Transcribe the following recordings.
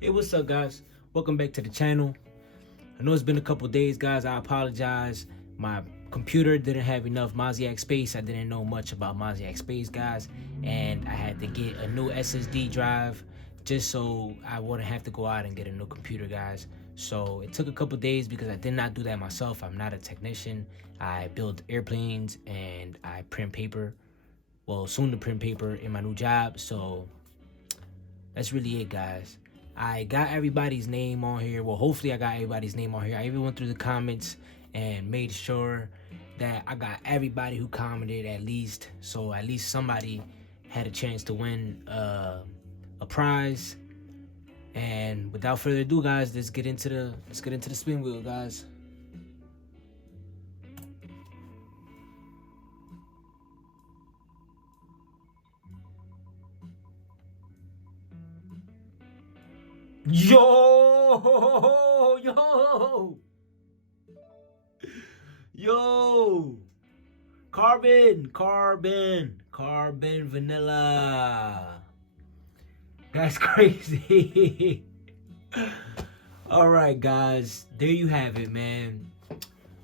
Hey, what's up, guys? Welcome back to the channel. I know it's been a couple days, guys. I apologize. My computer didn't have enough Mozziac space. I didn't know much about Mozziac space, guys, and I had to get a new SSD drive just so I wouldn't have to go out and get a new computer, guys. So it took a couple days because I did not do that myself. I'm not a technician. I build airplanes and I print paper. Well, soon to print paper in my new job. So that's really it, guys. I got everybody's name on here. Well, hopefully I got everybody's name on here. I even went through the comments and made sure that I got everybody who commented at least. So at least somebody had a chance to win a prize. And without further ado, guys, let's get into the spin wheel, guys. Yo, yo, yo. Carbon vanilla. That's crazy. All right, guys, there you have it, man.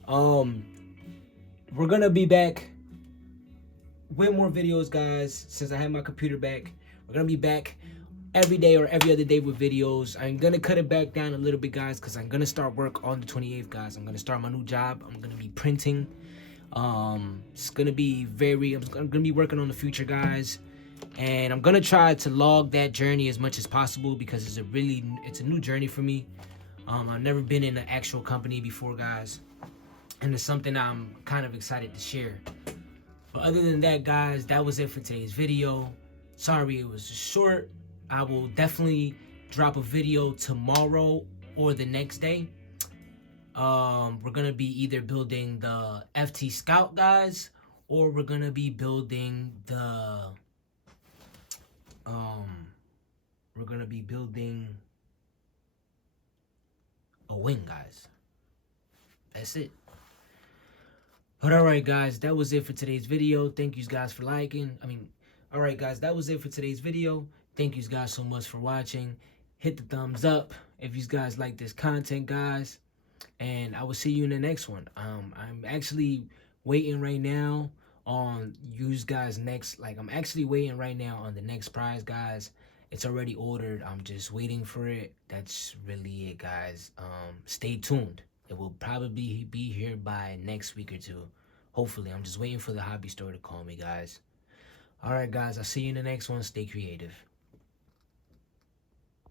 We're gonna be back with more videos, guys. Since I have my computer back, we're gonna be back every day or every other day with videos. I'm gonna cut it back down a little bit, guys, because I'm gonna start work on the 28th, guys. I'm gonna start my new job. I'm gonna be printing. It's gonna be I'm gonna be working on the future, guys, and I'm gonna try to log that journey as much as possible because it's a new journey for me. I've never been in an actual company before, guys, and it's something I'm kind of excited to share. But other than that, guys, that was it for today's video. Sorry it was short. I will definitely drop a video tomorrow or the next day. We're gonna be either building the FT Scout, guys, or we're gonna be building the a wing, guys. That's it. But alright, guys, that was it for today's video. Thank you guys for liking. Alright, guys, that was it for today's video. Thank you guys so much for watching. Hit the thumbs up if you guys like this content, guys. And I will see you in the next one. I'm actually waiting right now on you guys next. I'm actually waiting right now on the next prize, guys. It's already ordered. I'm just waiting for it. That's really it, guys. Stay tuned. It will probably be here by next week or two. Hopefully. I'm just waiting for the hobby store to call me, guys. All right, guys. I'll see you in the next one. Stay creative.